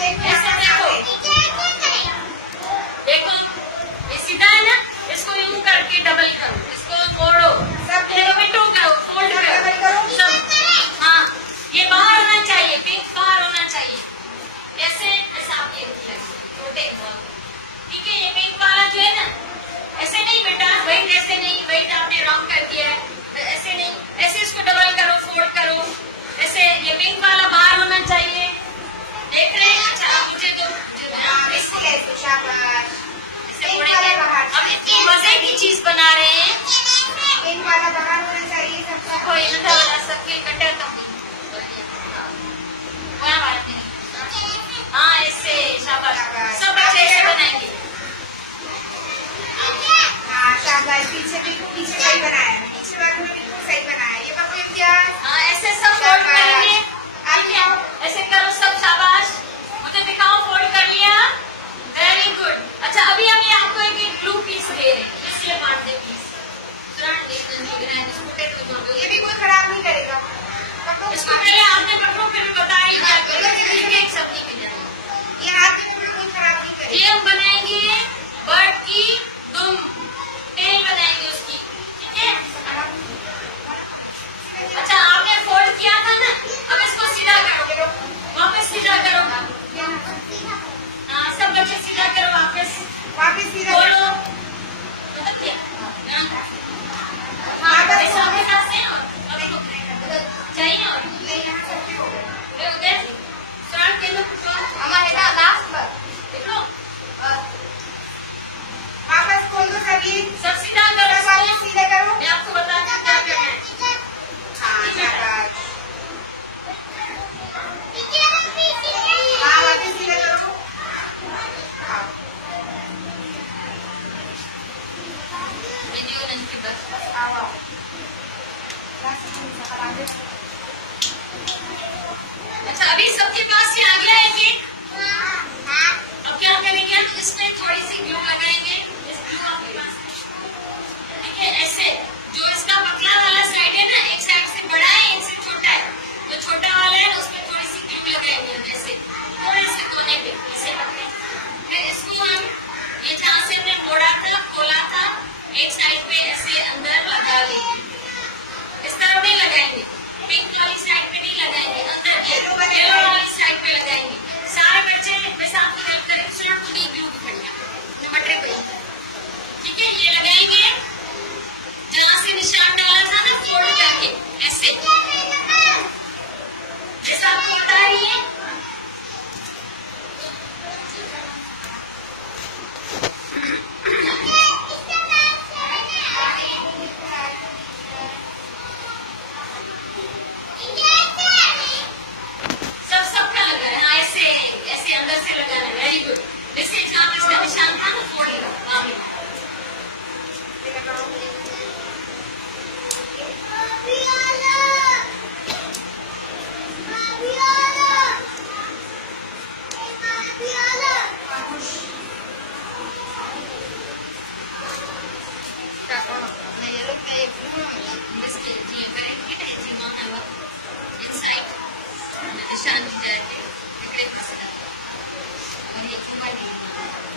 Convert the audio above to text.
ऐसे देखो, देखो ये सीधा है ना, इसको यूं करके डबल करो, इसको मोड़ो, पिटो करो, फोल्ड करो सब। हाँ, ये बाहर होना चाहिए, पिंक बाहर होना चाहिए। ऐसे ऐसा आप ये छोटे बॉल, ठीक है। ये पिंक वाला जो है ना, ऐसे नहीं बेटा, वेट ऐसे नहीं, वेट आपने रॉन्ग कर दिया है, ऐसे नहीं, ऐसे इसको डबल करो, फोल्ड करो, ऐसे। ये पिंक वाला बाहर होना चाहिए, देख रहे हैं? अच्छा मुझे दो, अब इतनी मजे की चीज बना रहे हैं, पिंक वाला बाहर होना चाहिए सबका। कोई ना वाला सबके कटर तो हाँ, ऐसे शाबाश, सब बच्चे ऐसे बनाएंगे। हाँ शाबाश, पीछे सही बनाया, पीछे वाले में बिल्कुल सही बनाया। ये पकड़ो इम्तियाज। हाँ, ऐसे सब फोल्ड करेंगे, ऐसे करो सब, शाबाश। मुझे दिखाओ, फोल्ड कर लिया, वेरी गुड। अच्छा अभी हम ये आपको एक ब्लू पीस दे रहे हैं, इसलिए बांट दे प्लीज। ये भी कोई खराब नहीं करेगा। इसको पहले आपने पकड़ो, फिर बताएंगे एक सब्जी मिल जाएगी। ये हाथ में कोई खराब नहीं करेगा। ये हम बनाएंगे बर्ड की दुम, टेल बनाएंगे उसकी, ठीक है। अच्छा आपने फोल्ड किया था ना, अब इसको सीधा करो, वापस सीधा करो। हाँ सब बच्चे सीधा करो, वापस सीधा बोलो, मतलब क्या आपके पास है और चाहिए और उधर फ्रंट के लोग हमारे लास्ट पर देख लो, वापस खोल दो सभी, सब सीधा करो, वापस सीधे करो। मैं आपको बताती हूँ क्या करना है। हाँ शाबाश, हाँ वापस सीधे करो। वीडियो नहीं की बस आओ अच्छा अभी सबके पास से आ गया है केक। अब क्या करेंगे हम, इसमें थोड़ी सी ग्लू लगाएंगे, इस ग्लू आपके पास है, ठीक है। ऐसे जो इसका पतला वाला साइड है ना, एक साइड से बड़ा है, एक से छोटा है, जो छोटा वाला है उसमें थोड़ी सी ग्लू लगाएंगे हम, ऐसे थोड़े से कोने पे ऐसे पकड़े, फिर इसको हम ये जहाँ से हमने मोड़ा था, खोला था, एक साइड पे ऐसे अंदर लगा लेंगे। इस तरफ नहीं लगाएंगे, पिंक वाली साइड पे नहीं लगाएंगे, अंदर येलो वाली साइड पे लगाएंगे। सारे बच्चे वैसे आपको हेल्प करेंगे, सुनो टू ग्लू पकड़िए मटर को, ठीक है। ये लगाएंगे जहाँ से निशान डाला था ना, फोल्ड करके ऐसे, जैसा आपको बता रही है। अंदर से लगाना, वेरी गुड। जैसे जहाँ पे इसका निशान था ना, फोड़ लो वहाँ पे। ये लोग का एक इसके जी करेंगे ना, जी माना हुआ इनसाइड निशान दी जाएगी, और ये घुमा देंगे।